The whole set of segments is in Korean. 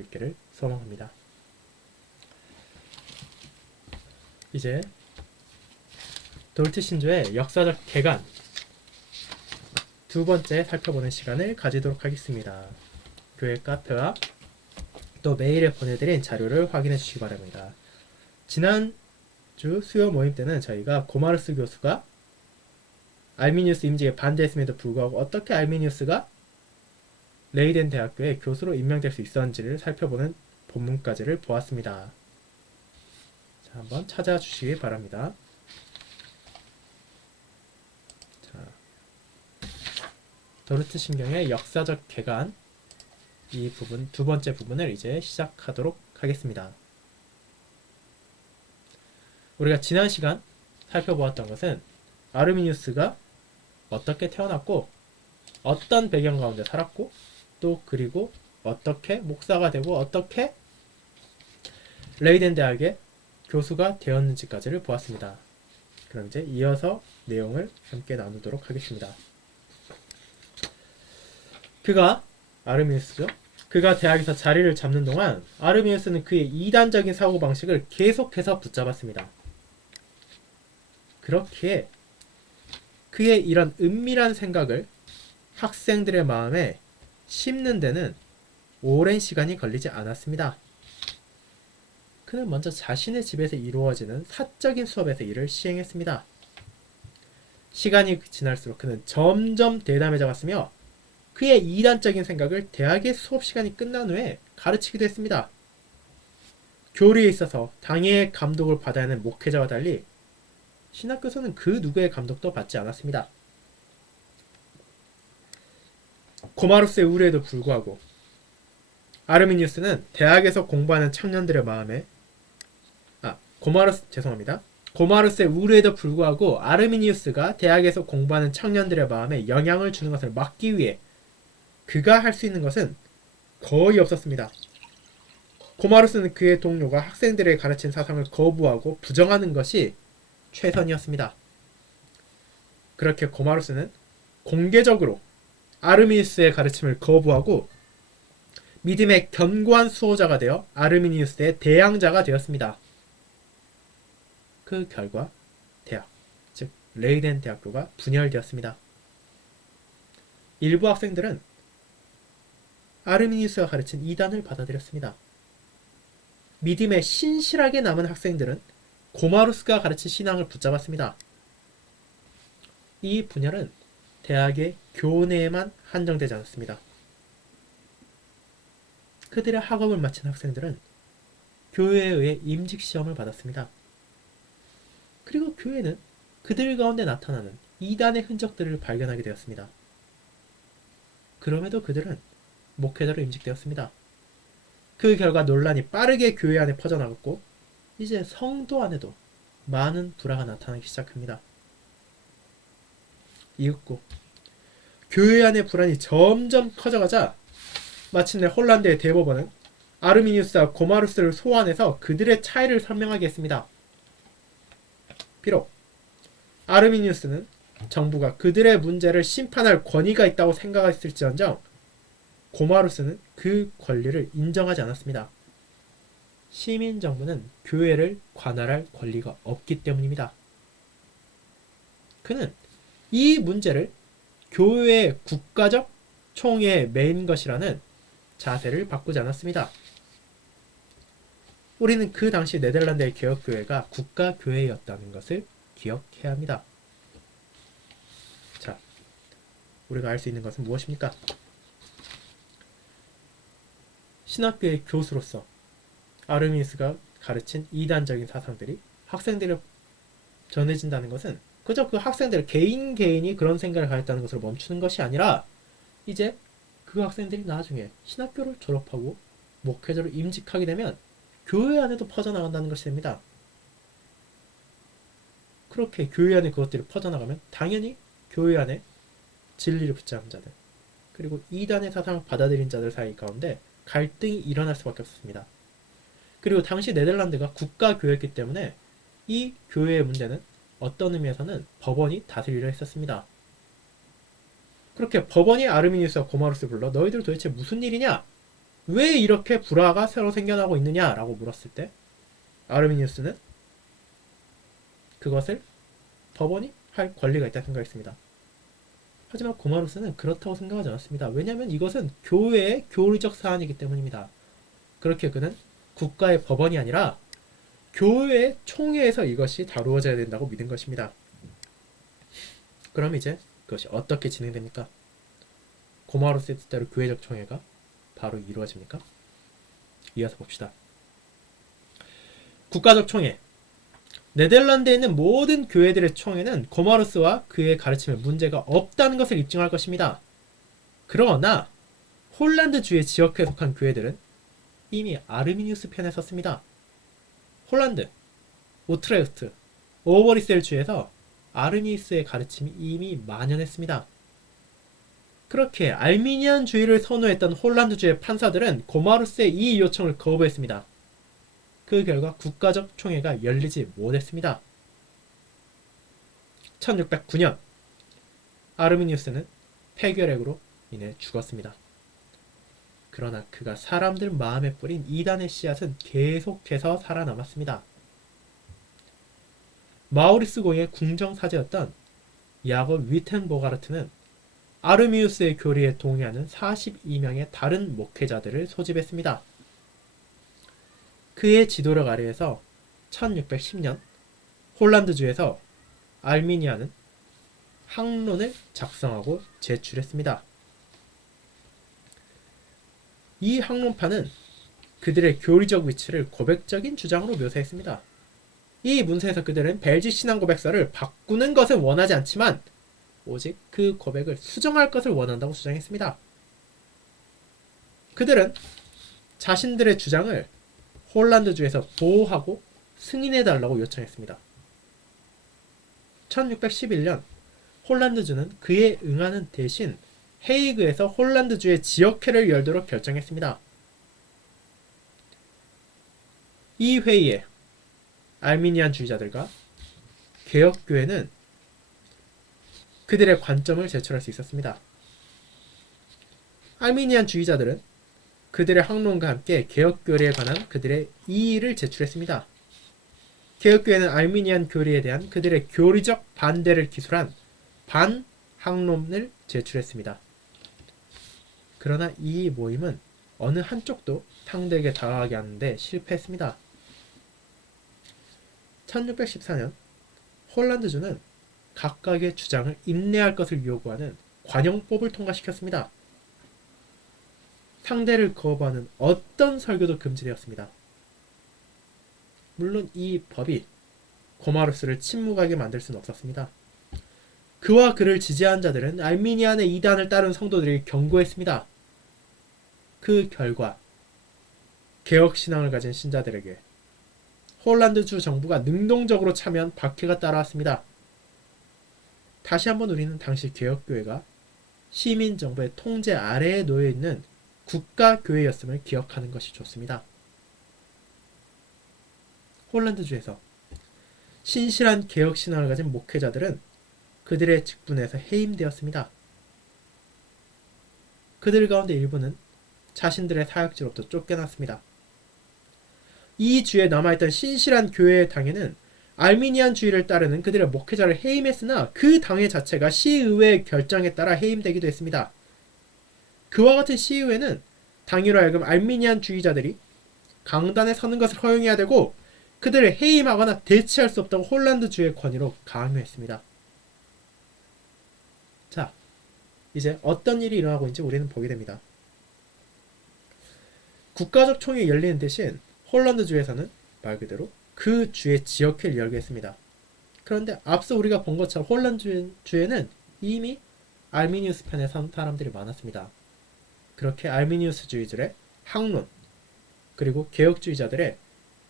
있기를 소망합니다. 이제 도르트 신조의 역사적 개관 두 번째 살펴보는 시간을 가지도록 하겠습니다. 교회 카페와 또 메일에 보내드린 자료를 확인해 주시기 바랍니다. 지난주 수요 모임 때는 저희가 고마르스 교수가 알미니우스 임직에 반대했음에도 불구하고 어떻게 알미니우스가 레이덴 대학교의 교수로 임명될 수 있었는지를 살펴보는 본문까지를 보았습니다. 자, 한번 찾아주시기 바랍니다. 자, 도르트 신경의 역사적 개관 이 부분 두 번째 부분을 이제 시작하도록 하겠습니다. 우리가 지난 시간 살펴보았던 것은 아르미니우스가 어떻게 태어났고 어떤 배경 가운데 살았고 또 그리고 어떻게 목사가 되고 어떻게 레이덴 대학의 교수가 되었는지까지를 보았습니다. 그럼 이제 이어서 내용을 함께 나누도록 하겠습니다. 아르미니우스죠. 그가 대학에서 자리를 잡는 동안 아르미니우스는 그의 이단적인 사고방식을 계속해서 붙잡았습니다. 그렇기에 그의 이런 은밀한 생각을 학생들의 마음에 심는 데는 오랜 시간이 걸리지 않았습니다. 그는 먼저 자신의 집에서 이루어지는 사적인 수업에서 이를 시행했습니다. 시간이 지날수록 그는 점점 대담해져 갔으며 그의 이단적인 생각을 대학의 수업 시간이 끝난 후에 가르치기도 했습니다. 교리에 있어서 당의 감독을 받아야 하는 목회자와 달리 신학교에서는 그 누구의 감독도 받지 않았습니다. 고마루스의 우려에도 불구하고 아르미니우스는 대학에서 공부하는 청년들의 마음에 고마루스의 우려에도 불구하고 아르미니우스가 대학에서 공부하는 청년들의 마음에 영향을 주는 것을 막기 위해 그가 할 수 있는 것은 거의 없었습니다. 고마루스는 그의 동료가 학생들에게 가르친 사상을 거부하고 부정하는 것이 최선이었습니다. 그렇게 고마루스는 공개적으로 아르미니우스의 가르침을 거부하고 믿음의 견고한 수호자가 되어 아르미니우스의 대항자가 되었습니다. 그 결과 대학, 즉 레이덴 대학교가 분열되었습니다. 일부 학생들은 아르미니우스가 가르친 이단을 받아들였습니다. 믿음에 신실하게 남은 학생들은 고마루스가 가르친 신앙을 붙잡았습니다. 이 분열은 대학의 교내에만 한정되지 않았습니다. 그들의 학업을 마친 학생들은 교회에 의해 임직시험을 받았습니다. 그리고 교회는 그들 가운데 나타나는 이단의 흔적들을 발견하게 되었습니다. 그럼에도 그들은 목회자로 임직되었습니다. 그 결과 논란이 빠르게 교회 안에 퍼져나갔고 이제 성도 안에도 많은 불화가 나타나기 시작합니다. 이윽고 교회 안의 불안이 점점 커져가자 마침내 홀란드의 대법원은 아르미니우스와 고마루스를 소환해서 그들의 차이를 설명하게 했습니다. 비록 아르미니우스는 정부가 그들의 문제를 심판할 권위가 있다고 생각했을지언정 고마루스는 그 권리를 인정하지 않았습니다. 시민정부는 교회를 관할할 권리가 없기 때문입니다. 그는 이 문제를 교회의 국가적 총회에 매인 것이라는 자세를 바꾸지 않았습니다. 우리는 그 당시 네덜란드의 개혁교회가 국가교회였다는 것을 기억해야 합니다. 자, 우리가 알 수 있는 것은 무엇입니까? 신학교의 교수로서 아르미니우스가 가르친 이단적인 사상들이 학생들에 전해진다는 것은 그저 그 학생들 개인이 그런 생각을 가졌다는 것으로 멈추는 것이 아니라 이제 그 학생들이 나중에 신학교를 졸업하고 목회자로 임직하게 되면 교회 안에도 퍼져나간다는 것이 됩니다. 그렇게 교회 안에 그것들이 퍼져나가면 당연히 교회 안에 진리를 붙잡은 자들 그리고 이단의 사상을 받아들인 자들 사이 가운데 갈등이 일어날 수밖에 없습니다. 그리고 당시 네덜란드가 국가교회였기 때문에 이 교회의 문제는 어떤 의미에서는 법원이 다스리려 했었습니다. 그렇게 법원이 아르미니우스와 고마루스를 불러 너희들 도대체 무슨 일이냐? 왜 이렇게 불화가 새로 생겨나고 있느냐라고 물었을 때 아르미니우스는 그것을 법원이 할 권리가 있다고 생각했습니다. 하지만 고마루스는 그렇다고 생각하지 않았습니다. 왜냐하면 이것은 교회의 교리적 사안이기 때문입니다. 그렇게 그는 국가의 법원이 아니라 교회의 총회에서 이것이 다루어져야 된다고 믿은 것입니다. 그럼 이제 그것이 어떻게 진행됩니까? 고마루스의 뜻대로 교회적 총회가 바로 이루어집니까? 이어서 봅시다. 국가적 총회. 네덜란드에 있는 모든 교회들의 총회는 고마루스와 그의 가르침에 문제가 없다는 것을 입증할 것입니다. 그러나 홀란드주의 지역에 속한 교회들은 이미 아르미니우스 편에 섰습니다. 홀란드, 우트레흐트, 오버리셀 주에서 아르미니우스의 가르침이 이미 만연했습니다. 그렇게 알미니안주의를 선호했던 홀란드주의 판사들은 고마루스의 이 요청을 거부했습니다. 그 결과 국가적 총회가 열리지 못했습니다. 1609년 아르미니우스는 폐결핵으로 인해 죽었습니다. 그러나 그가 사람들 마음에 뿌린 이단의 씨앗은 계속해서 살아남았습니다. 마우리스 공의 궁정사제였던 야곱 위텐보가르트는 아르미우스의 교리에 동의하는 42명의 다른 목회자들을 소집했습니다. 그의 지도력 아래에서 1610년 홀란드주에서 알미니아는 항론을 작성하고 제출했습니다. 이 항론파는 그들의 교리적 위치를 고백적인 주장으로 묘사했습니다. 이 문서에서 그들은 벨지 신앙 고백서를 바꾸는 것을 원하지 않지만 오직 그 고백을 수정할 것을 원한다고 주장했습니다. 그들은 자신들의 주장을 홀란드주에서 보호하고 승인해달라고 요청했습니다. 1611년 홀란드주는 그에 응하는 대신 헤이그에서 홀란드주의 지역회를 열도록 결정했습니다. 이 회의에 알미니안주의자들과 개혁교회는 그들의 관점을 제출할 수 있었습니다. 알미니안주의자들은 그들의 항론과 함께 개혁교리에 관한 그들의 이의를 제출했습니다. 개혁교회는 알미니안 교리에 대한 그들의 교리적 반대를 기술한 반항론을 제출했습니다. 그러나 이 모임은 어느 한쪽도 상대에게 다가가게 하는데 실패했습니다. 1614년 홀란드주는 각각의 주장을 인내할 것을 요구하는 관용법을 통과시켰습니다. 상대를 거부하는 어떤 설교도 금지되었습니다. 물론 이 법이 고마루스를 침묵하게 만들 수는 없었습니다. 그와 그를 지지한 자들은 알미니안의 이단을 따른 성도들이 경고했습니다. 그 결과 개혁신앙을 가진 신자들에게 홀란드주 정부가 능동적으로 참여한 박해가 따라왔습니다. 다시 한번 우리는 당시 개혁교회가 시민정부의 통제 아래에 놓여있는 국가교회였음을 기억하는 것이 좋습니다. 홀란드주에서 신실한 개혁신앙을 가진 목회자들은 그들의 직분에서 해임되었습니다. 그들 가운데 일부는 자신들의 사역지로부터 쫓겨났습니다. 이 주에 남아있던 신실한 교회의 당에는 알미니안주의를 따르는 그들의 목회자를 해임했으나 그 당회 자체가 시의회의 결정에 따라 해임되기도 했습니다. 그와 같은 시의회는 당위로 하여금 알미니안주의자들이 강단에 서는 것을 허용해야 되고 그들을 해임하거나 대체할 수 없다고 홀란드주의 권위로 강요했습니다. 자, 이제 어떤 일이 일어나고 있는지 우리는 보게 됩니다. 국가적 총회가 열리는 대신 홀란드주에서는 말 그대로 그 주의 지역회를 열게 했습니다. 그런데 앞서 우리가 본 것처럼 홀란드주에는 이미 알미니우스 편에 선 사람들이 많았습니다. 그렇게 알미니우스주의들의 항론 그리고 개혁주의자들의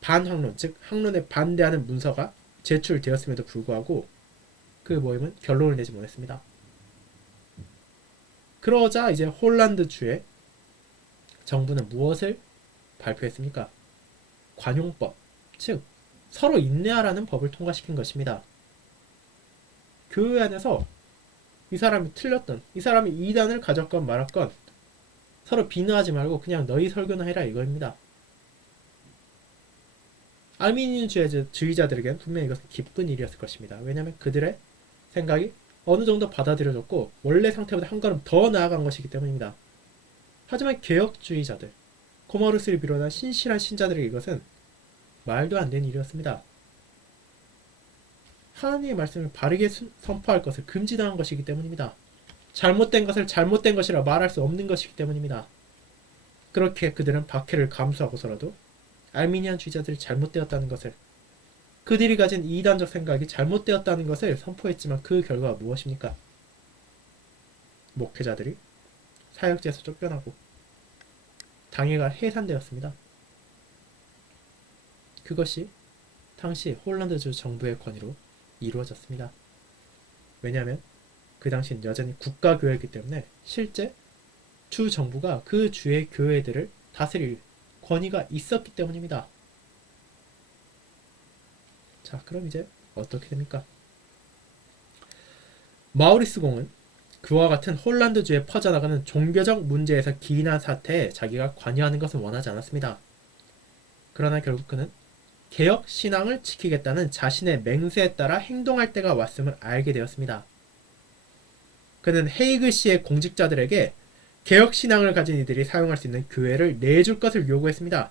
반항론, 즉 항론에 반대하는 문서가 제출되었음에도 불구하고 그 모임은 결론을 내지 못했습니다. 그러자 이제 홀란드주의 정부는 무엇을 발표했습니까? 관용법, 즉 서로 인내하라는 법을 통과시킨 것입니다. 교회 안에서 이 사람이 틀렸던, 이 사람이 이단을 가졌건 말았건 서로 비난하지 말고 그냥 너희 설교나 해라 이거입니다. 알미니안 주의자들에게는 분명히 이것은 기쁜 일이었을 것입니다. 왜냐하면 그들의 생각이 어느 정도 받아들여졌고 원래 상태보다 한 걸음 더 나아간 것이기 때문입니다. 하지만 개혁주의자들, 고마루스를 비롯한 신실한 신자들에게 이것은 말도 안 되는 일이었습니다. 하나님의 말씀을 바르게 선포할 것을 금지당한 것이기 때문입니다. 잘못된 것을 잘못된 것이라 말할 수 없는 것이기 때문입니다. 그렇게 그들은 박해를 감수하고서라도 알미니안 주의자들이 잘못되었다는 것을, 그들이 가진 이단적 생각이 잘못되었다는 것을 선포했지만 그 결과가 무엇입니까? 목회자들이 사역지에서 쫓겨나고 당회가 해산되었습니다. 그것이 당시 홀란드주 정부의 권위로 이루어졌습니다. 왜냐하면 그 당시는 여전히 국가교회이기 때문에 실제 주 정부가 그 주의 교회들을 다스릴 권위가 있었기 때문입니다. 자, 그럼 이제 어떻게 됩니까? 마우리스 공은 그와 같은 홀란드주에 퍼져나가는 종교적 문제에서 기인한 사태에 자기가 관여하는 것은 원하지 않았습니다. 그러나 결국 그는 개혁 신앙을 지키겠다는 자신의 맹세에 따라 행동할 때가 왔음을 알게 되었습니다. 그는 헤이글시의 공직자들에게 개혁 신앙을 가진 이들이 사용할 수 있는 교회를 내줄 것을 요구했습니다.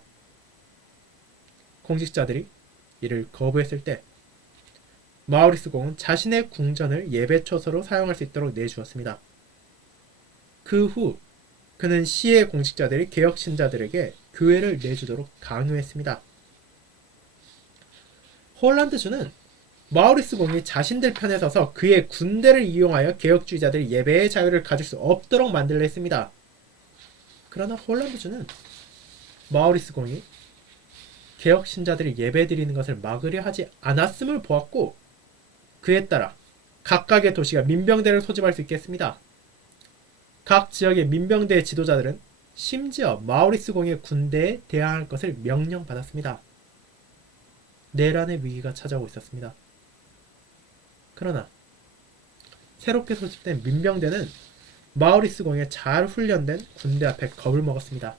공직자들이 이를 거부했을 때 마우리스 공은 자신의 궁전을 예배 처소로 사용할 수 있도록 내주었습니다. 그 후 그는 시의 공직자들이 개혁 신자들에게 교회를 내주도록 강요했습니다. 홀란드주는 마우리스 공이 자신들 편에 서서 그의 군대를 이용하여 개혁주의자들이 예배의 자유를 가질 수 없도록 만들려 했습니다. 그러나 홀란드주는 마우리스 공이 개혁 신자들이 예배드리는 것을 막으려 하지 않았음을 보았고 그에 따라 각각의 도시가 민병대를 소집할 수 있겠습니다. 각 지역의 민병대 지도자들은 심지어 마우리스 공의 군대에 대항할 것을 명령받았습니다. 내란의 위기가 찾아오고 있었습니다. 그러나 새롭게 소집된 민병대는 마우리스 공의 잘 훈련된 군대 앞에 겁을 먹었습니다.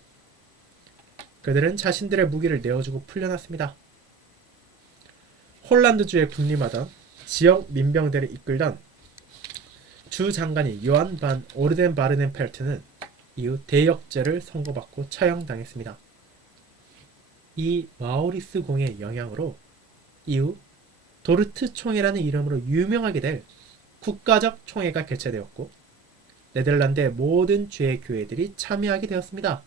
그들은 자신들의 무기를 내어주고 풀려났습니다. 홀란드주에 군림하던 지역 민병대를 이끌던 주 장관이 요한 반 오르덴바르넨펠트는 이후 대역죄를 선고받고 처형당했습니다. 이 마우리스 공의 영향으로 이후 도르트 총회라는 이름으로 유명하게 될 국가적 총회가 개최되었고 네덜란드의 모든 주의 교회들이 참여하게 되었습니다.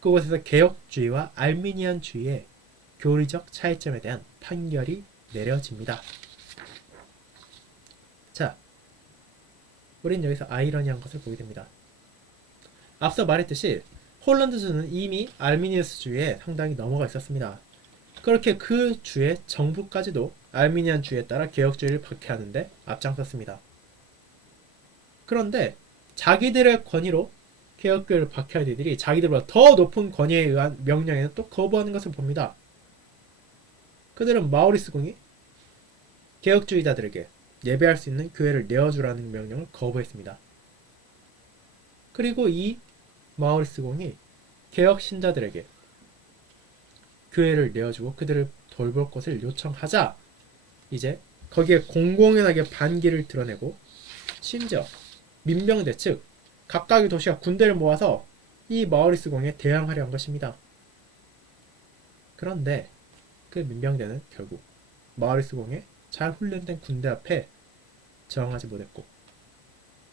그곳에서 개혁주의와 알미니안주의의 교리적 차이점에 대한 판결이 내려집니다. 자, 우린 여기서 아이러니한 것을 보게 됩니다. 앞서 말했듯이 홀란드주는 이미 알미니우스주의에 상당히 넘어가 있었습니다. 그렇게 그 주의 정부까지도 알미니안주의에 따라 개혁주의를 박해하는데 앞장섰습니다. 그런데 자기들의 권위로 개혁교회를 박해할 이들이 자기들보다 더 높은 권위에 의한 명령에는 또 거부하는 것을 봅니다. 그들은 마우리스 공이 개혁주의자들에게 예배할 수 있는 교회를 내어주라는 명령을 거부했습니다. 그리고 이 마우리스 공이 개혁 신자들에게 교회를 내어주고 그들을 돌볼 것을 요청하자 이제 거기에 공공연하게 반기를 드러내고 심지어 민병대 즉 각각의 도시가 군대를 모아서 이 마우리스 공에 대항하려 한 것입니다. 그런데 그 민병대는 결국 마우리스 공의 잘 훈련된 군대 앞에 저항하지 못했고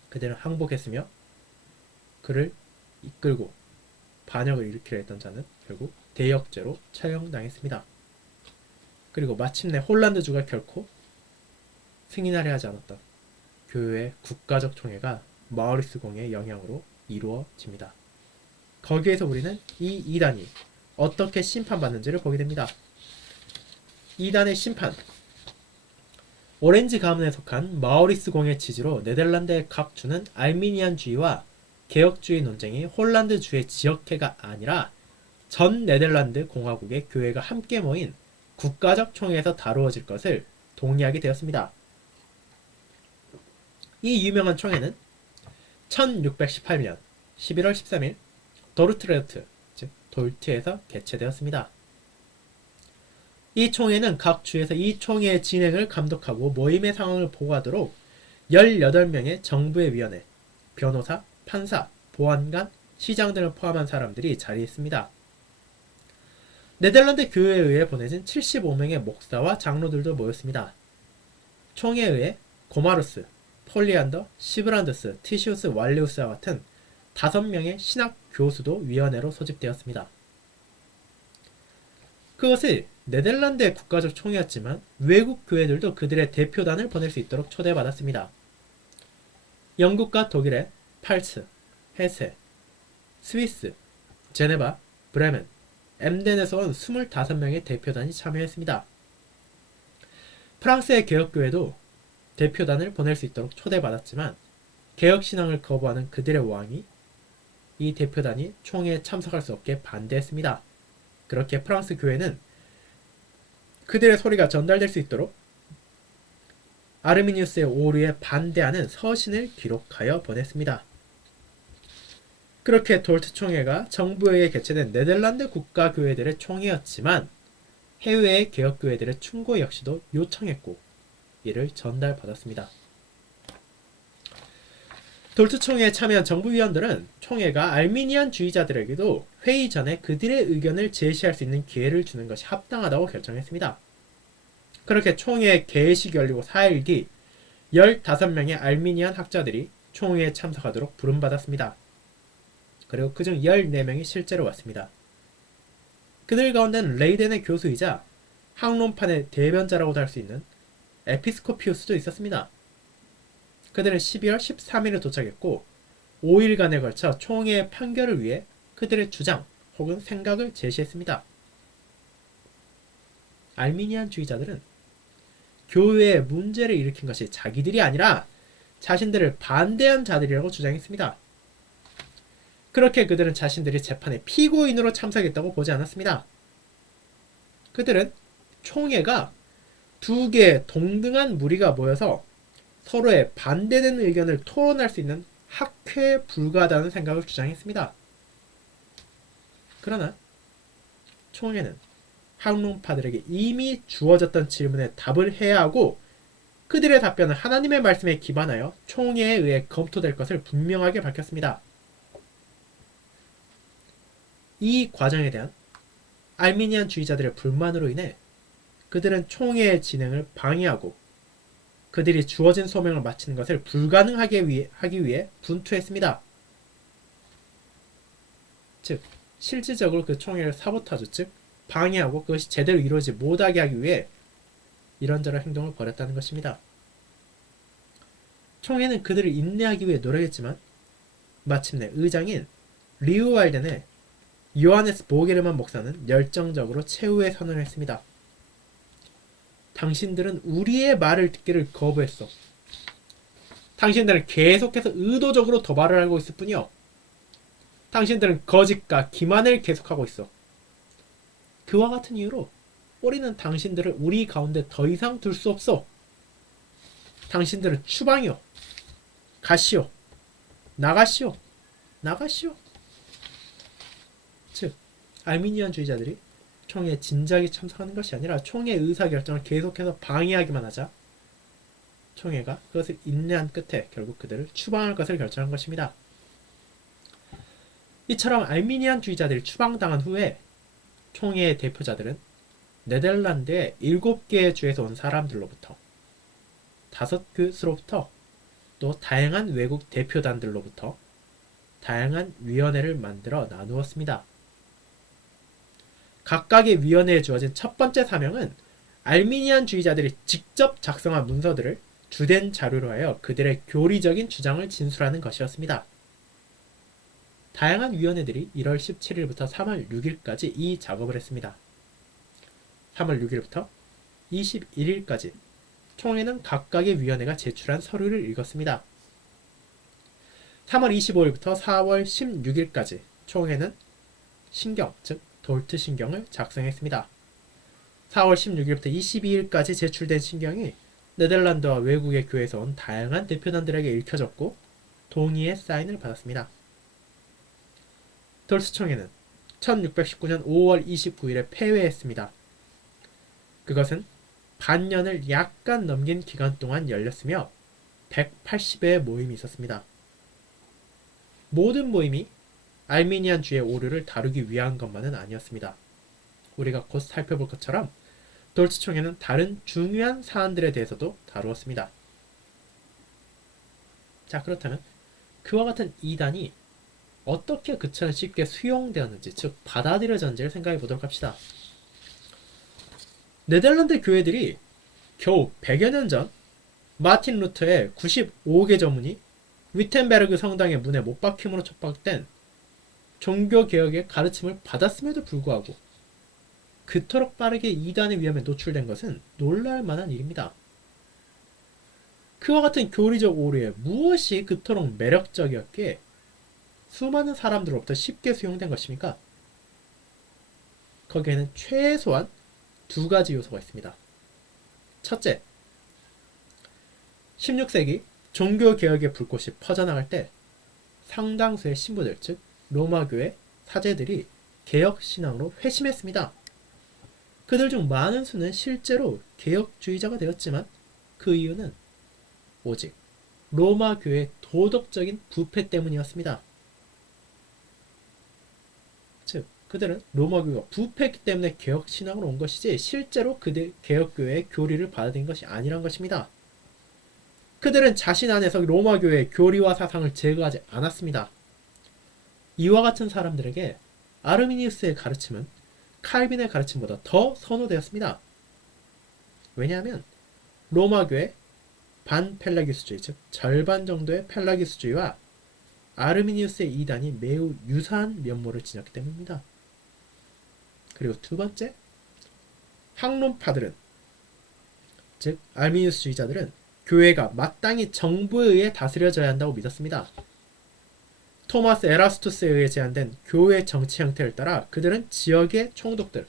그들은 항복했으며 그를 이끌고 반역을 일으키려 했던 자는 결국 대역죄로 처형당했습니다. 그리고 마침내 홀란드주가 결코 승인하려 하지 않았던 교회의 국가적 총회가 마우리스 공의 영향으로 이루어집니다. 거기에서 우리는 이 이단이 어떻게 심판받는지를 보게 됩니다. 이단의 심판. 오렌지 가문에 속한 마우리스 공의 지지로 네덜란드의 각 주는 알미니안주의와 개혁주의 논쟁이 홀란드주의 지역회가 아니라 전 네덜란드 공화국의 교회가 함께 모인 국가적 총회에서 다루어질 것을 동의하게 되었습니다. 이 유명한 총회는 1618년 11월 13일 도르트레트, 즉 돌트에서 개최되었습니다. 이 총회는 각 주에서 이 총회의 진행을 감독하고 모임의 상황을 보고하도록 18명의 정부의 위원회, 변호사, 판사, 보안관, 시장 등을 포함한 사람들이 자리했습니다. 네덜란드 교회에 의해 보내진 75명의 목사와 장로들도 모였습니다. 총회에 의해 고마루스, 폴리안더, 시브란드스, 티시우스, 왈리우스와 같은 5명의 신학 교수도 위원회로 소집되었습니다. 그것을 네덜란드의 국가적 총회였지만 외국 교회들도 그들의 대표단을 보낼 수 있도록 초대받았습니다. 영국과 독일의 팔츠, 헤세, 스위스, 제네바, 브레멘, 엠덴에서 온 25명의 대표단이 참여했습니다. 프랑스의 개혁교회도 대표단을 보낼 수 있도록 초대받았지만 개혁신앙을 거부하는 그들의 왕이 이 대표단이 총회에 참석할 수 없게 반대했습니다. 그렇게 프랑스 교회는 그들의 소리가 전달될 수 있도록 아르미니우스의 오류에 반대하는 서신을 기록하여 보냈습니다. 그렇게 돌트 총회가 정부에 의해 개최된 네덜란드 국가교회들의 총회였지만 해외의 개혁교회들의 충고 역시도 요청했고 이를 전달받았습니다. 돌트 총회에 참여한 정부위원들은 총회가 알미니안주의자들에게도 회의 전에 그들의 의견을 제시할 수 있는 기회를 주는 것이 합당하다고 결정했습니다. 그렇게 총회 개회식이 열리고 4일 뒤 15명의 알미니안 학자들이 총회에 참석하도록 부름받았습니다. 그리고 그중 14명이 실제로 왔습니다. 그들 가운데는 레이덴의 교수이자 학론판의 대변자라고도 할 수 있는 에피스코피우스도 있었습니다. 그들은 12월 13일에 도착했고 5일간에 걸쳐 총회의 판결을 위해 그들의 주장 혹은 생각을 제시했습니다. 알미니안주의자들은 교회에 문제를 일으킨 것이 자기들이 아니라 자신들을 반대한 자들이라고 주장했습니다. 그렇게 그들은 자신들이 재판의 피고인으로 참석했다고 보지 않았습니다. 그들은 총회가 두 개의 동등한 무리가 모여서 서로의 반대되는 의견을 토론할 수 있는 학회에 불과하다는 생각을 주장했습니다. 그러나 총회는 학론파들에게 이미 주어졌던 질문에 답을 해야 하고 그들의 답변은 하나님의 말씀에 기반하여 총회에 의해 검토될 것을 분명하게 밝혔습니다. 이 과정에 대한 알미니안주의자들의 불만으로 인해 그들은 총회의 진행을 방해하고 그들이 주어진 소명을 마치는 것을 불가능하게 하기 위해 분투했습니다. 즉, 실질적으로 그 총회를 사보타주, 즉 방해하고 그것이 제대로 이루어지지 못하게 하기 위해 이런저런 행동을 벌였다는 것입니다. 총회는 그들을 인내하기 위해 노력했지만 마침내 의장인 리우왈덴의 요하네스 보게르만 목사는 열정적으로 최후의 선언을 했습니다. 당신들은 우리의 말을 듣기를 거부했어. 당신들은 계속해서 의도적으로 도발을 하고 있을 뿐이요. 당신들은 거짓과 기만을 계속하고 있어. 그와 같은 이유로 우리는 당신들을 우리 가운데 더 이상 둘 수 없어. 당신들은 추방이요. 가시오. 나가시오. 나가시오. 즉, 알미니안주의자들이 총회에 진작에 참석하는 것이 아니라 총회 의사결정을 계속해서 방해하기만 하자 총회가 그것을 인내한 끝에 결국 그들을 추방할 것을 결정한 것입니다. 이처럼 알미니안주의자들이 추방당한 후에 총회의 대표자들은 네덜란드의 7개의 주에서 온 사람들로부터 5교수로부터 또 다양한 외국 대표단들로부터 다양한 위원회를 만들어 나누었습니다. 각각의 위원회에 주어진 첫 번째 사명은 알미니안주의자들이 직접 작성한 문서들을 주된 자료로 하여 그들의 교리적인 주장을 진술하는 것이었습니다. 다양한 위원회들이 1월 17일부터 3월 6일까지 이 작업을 했습니다. 3월 6일부터 21일까지 총회는 각각의 위원회가 제출한 서류를 읽었습니다. 3월 25일부터 4월 16일까지 총회는 신경, 즉 돌트 신경을 작성했습니다. 4월 16일부터 22일까지 제출된 신경이 네덜란드와 외국의 교회에서 온 다양한 대표단들에게 읽혀졌고 동의의 사인을 받았습니다. 돌스총회는 1619년 5월 29일에 폐회했습니다. 그것은 반년을 약간 넘긴 기간 동안 열렸으며 180회의 모임이 있었습니다. 모든 모임이 알미니안주의 오류를 다루기 위한 것만은 아니었습니다. 우리가 곧 살펴볼 것처럼 돌스총회는 다른 중요한 사안들에 대해서도 다루었습니다. 자, 그렇다면 그와 같은 이단이 어떻게 그처럼 쉽게 수용되었는지, 즉 받아들여졌는지를 생각해 보도록 합시다. 네덜란드 교회들이 겨우 100여 년 전 마틴 루터의 95개 저문이 위텐베르그 성당의 문에 못 박힘으로 촉박된 종교개혁의 가르침을 받았음에도 불구하고 그토록 빠르게 이단의 위험에 노출된 것은 놀랄 만한 일입니다. 그와 같은 교리적 오류에 무엇이 그토록 매력적이었기에 수많은 사람들로부터 쉽게 수용된 것입니까? 거기에는 최소한 두 가지 요소가 있습니다. 첫째, 16세기 종교개혁의 불꽃이 퍼져나갈 때 상당수의 신부들, 즉 로마교회 사제들이 개혁신앙으로 회심했습니다. 그들 중 많은 수는 실제로 개혁주의자가 되었지만 그 이유는 오직 로마교회의 도덕적인 부패 때문이었습니다. 즉, 그들은 로마교회가 부패했기 때문에 개혁신앙으로 온 것이지 실제로 그들 개혁교회의 교리를 받아들인 것이 아니란 것입니다. 그들은 자신 안에서 로마교회의 교리와 사상을 제거하지 않았습니다. 이와 같은 사람들에게 아르미니우스의 가르침은 칼빈의 가르침보다 더 선호되었습니다. 왜냐하면 로마교회 반펠라기우스주의, 즉 절반 정도의 펠라기우스주의와 아르미니우스의 이단이 매우 유사한 면모를 지녔기 때문입니다. 그리고 두 번째, 학론파들은, 즉 아르미니우스주의자들은 교회가 마땅히 정부에 의해 다스려져야 한다고 믿었습니다. 토마스 에라스투스에 의해 제안된 교회 정치 형태를 따라 그들은 지역의 총독들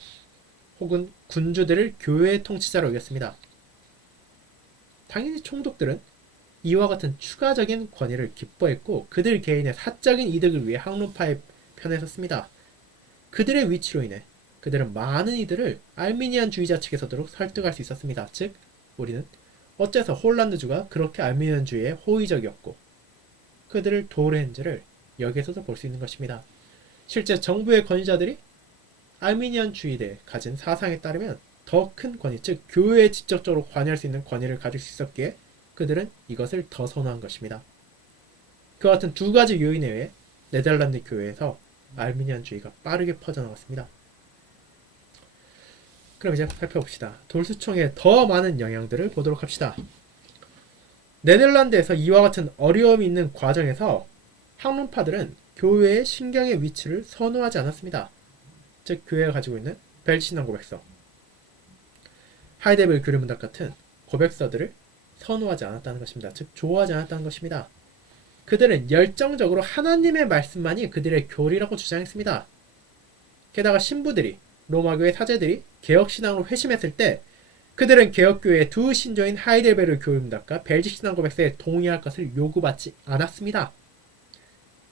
혹은 군주들을 교회의 통치자로 여겼습니다. 당연히 총독들은 이와 같은 추가적인 권위를 기뻐했고 그들 개인의 사적인 이득을 위해 학론파의 편에 섰습니다. 그들의 위치로 인해 그들은 많은 이들을 알미니안주의자 측에 서도록 설득할 수 있었습니다. 즉, 우리는 어째서 홀란드주가 그렇게 알미니안주의에 호의적이었고 그들을 도우했는지를 여기에서도 볼 수 있는 것입니다. 실제 정부의 권위자들이 알미니안주의에 대해 가진 사상에 따르면 더 큰 권위, 즉 교회에 직접적으로 관여할 수 있는 권위를 가질 수 있었기에 그들은 이것을 더 선호한 것입니다. 그와 같은 두 가지 요인에 의해 네덜란드 교회에서 알미니안주의가 빠르게 퍼져나갔습니다. 그럼 이제 살펴봅시다. 돌스총의 더 많은 영향들을 보도록 합시다. 네덜란드에서 이와 같은 어려움이 있는 과정에서 학론파들은 교회의 신경의 위치를 선호하지 않았습니다. 즉 교회가 가지고 있는 벨신앙 고백서, 하이델베르그 교리문답 같은 고백서들을 선호하지 않았다는 것입니다. 즉 좋아하지 않았다는 것입니다. 그들은 열정적으로 하나님의 말씀만이 그들의 교리라고 주장했습니다. 게다가 신부들이, 로마교회 사제들이 개혁신앙으로 회심했을 때 그들은 개혁교회의 두 신조인 하이델베르그 교리문답과 벨직신앙 고백서에 동의할 것을 요구받지 않았습니다.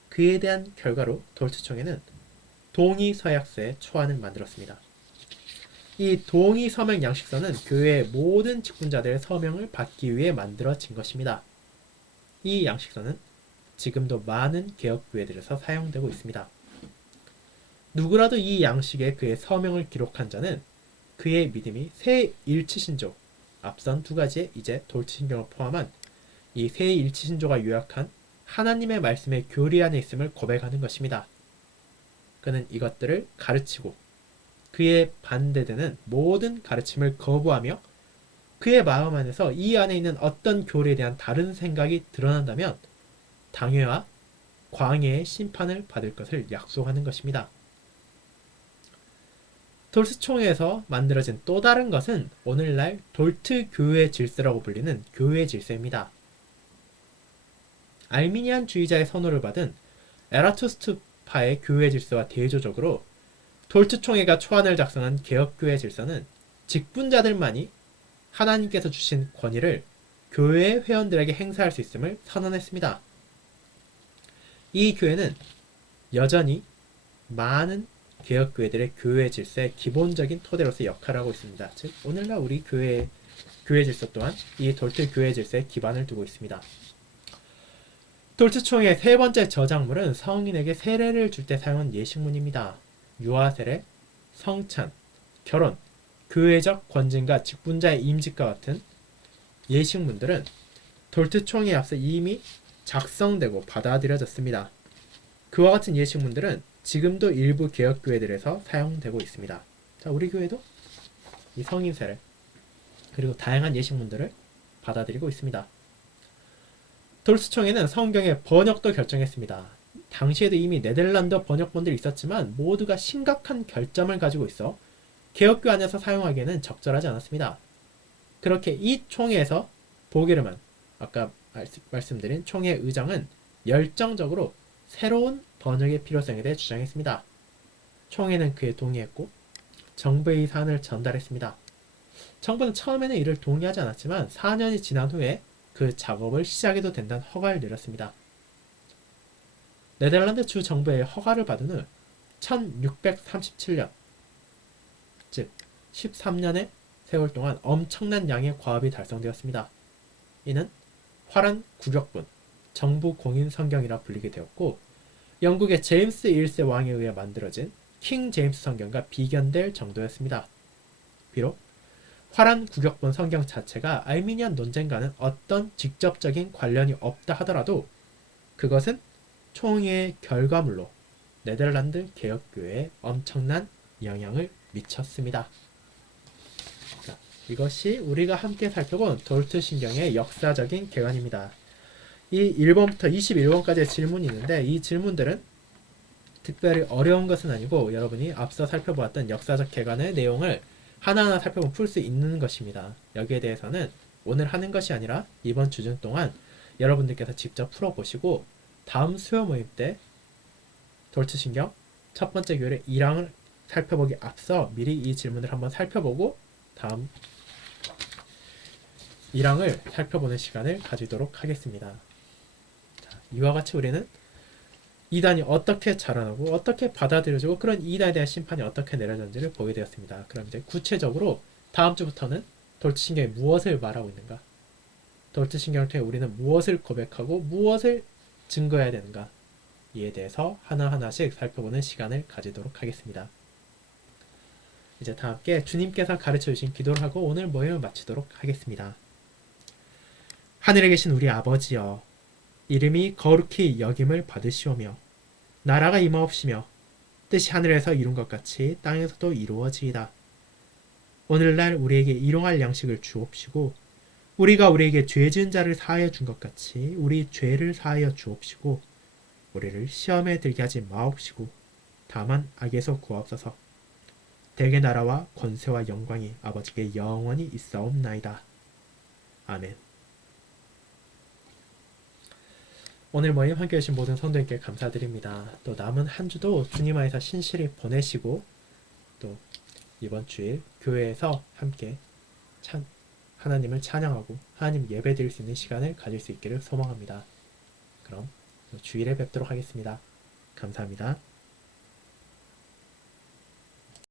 그에 대한 결과로 돌스총회는 동의서약서의 초안을 만들었습니다. 이 동의서명 양식서는 교회의 모든 직분자들의 서명을 받기 위해 만들어진 것입니다. 이 양식서는 지금도 많은 개혁교회들에서 사용되고 있습니다. 누구라도 이 양식에 그의 서명을 기록한 자는 그의 믿음이 새 일치신조, 앞선 두 가지의 이제 돌치신경을 포함한 이 새 일치신조가 요약한 하나님의 말씀의 교리 안에 있음을 고백하는 것입니다. 그는 이것들을 가르치고 그에 반대되는 모든 가르침을 거부하며 그의 마음 안에서 이 안에 있는 어떤 교리에 대한 다른 생각이 드러난다면 당회와 광해의 심판을 받을 것을 약속하는 것입니다. 돌스총회에서 만들어진 또 다른 것은 오늘날 돌트 교회 질서라고 불리는 교회 질서입니다. 알미니안주의자의 선호를 받은 에라투스트파의 교회 질서와 대조적으로 돌트총회가 초안을 작성한 개혁교회 질서는 직분자들만이 하나님께서 주신 권위를 교회의 회원들에게 행사할 수 있음을 선언했습니다. 이 교회는 여전히 많은 개혁교회들의 교회 질서의 기본적인 토대로서 역할을 하고 있습니다. 즉 오늘날 우리 교회 질서 또한 이 돌트 교회 질서에 기반을 두고 있습니다. 돌트 총회의 세 번째 저작물은 성인에게 세례를 줄 때 사용한 예식문입니다. 유아 세례, 성찬, 결혼, 교회적 권진과 직분자의 임직과 같은 예식문들은 돌트 총회에 앞서 이미 작성되고 받아들여졌습니다. 그와 같은 예식문들은 지금도 일부 개혁교회들에서 사용되고 있습니다. 자, 우리 교회도 이 성인 세례 그리고 다양한 예식문들을 받아들이고 있습니다. 돌트 총회는 성경의 번역도 결정했습니다. 당시에도 이미 네덜란드 번역본들이 있었지만 모두가 심각한 결점을 가지고 있어 개혁교 안에서 사용하기에는 적절하지 않았습니다. 그렇게 이 총회에서 보게르만, 아까 말씀드린 총회 의장은 열정적으로 새로운 번역의 필요성에 대해 주장했습니다. 총회는 그에 동의했고 정부의 사안을 전달했습니다. 정부는 처음에는 이를 동의하지 않았지만 4년이 지난 후에 그 작업을 시작해도 된다는 허가를 내렸습니다. 네덜란드 주 정부의 허가를 받은 후 1637년, 즉 13년의 세월 동안 엄청난 양의 과업이 달성되었습니다. 이는 화란 구격본, 정부 공인 성경이라 불리게 되었고 영국의 제임스 1세 왕에 의해 만들어진 킹 제임스 성경과 비견될 정도였습니다. 비록 화란 구격본 성경 자체가 알미니안 논쟁과는 어떤 직접적인 관련이 없다 하더라도 그것은 총회의 결과물로 네덜란드 개혁교회에 엄청난 영향을 미쳤습니다. 자, 이것이 우리가 함께 살펴본 돌트 신경의 역사적인 개관입니다. 이 1번부터 21번까지의 질문이 있는데 이 질문들은 특별히 어려운 것은 아니고 여러분이 앞서 살펴보았던 역사적 개관의 내용을 하나하나 살펴보면 풀 수 있는 것입니다. 여기에 대해서는 오늘 하는 것이 아니라 이번 주중 동안 여러분들께서 직접 풀어보시고 다음 수요 모임 때 돌트 신경 첫 번째 교율의 1항을 살펴보기 앞서 미리 이 질문을 한번 살펴보고 다음 1항을 살펴보는 시간을 가지도록 하겠습니다. 자, 이와 같이 우리는 이단이 어떻게 자라나고 어떻게 받아들여지고 그런 이단에 대한 심판이 어떻게 내려졌는지를 보게 되었습니다. 그럼 이제 구체적으로 다음 주부터는 돌트 신경이 무엇을 말하고 있는가, 돌트 신경을 통해 우리는 무엇을 고백하고 무엇을 증거해야 되는가 이에 대해서 하나하나씩 살펴보는 시간을 가지도록 하겠습니다. 이제 다 함께 주님께서 가르쳐 주신 기도를 하고 오늘 모임을 마치도록 하겠습니다. 하늘에 계신 우리 아버지여, 이름이 거룩히 여김을 받으시오며 나라가 임하옵시며 뜻이 하늘에서 이룬 것 같이 땅에서도 이루어지이다. 오늘날 우리에게 일용할 양식을 주옵시고 우리가 우리에게 죄 지은 자를 사하여 준 것 같이 우리 죄를 사하여 주옵시고 우리를 시험에 들게 하지 마옵시고 다만 악에서 구하옵소서. 대개 나라와 권세와 영광이 아버지께 영원히 있사옵나이다. 아멘. 오늘 모임 함께 해주신 모든 성도님께 감사드립니다. 또 남은 한 주도 주님 안에서 신실히 보내시고 또 이번 주일 교회에서 함께 하나님을 찬양하고 하나님 예배 드릴 수 있는 시간을 가질 수 있기를 소망합니다. 그럼 주일에 뵙도록 하겠습니다. 감사합니다.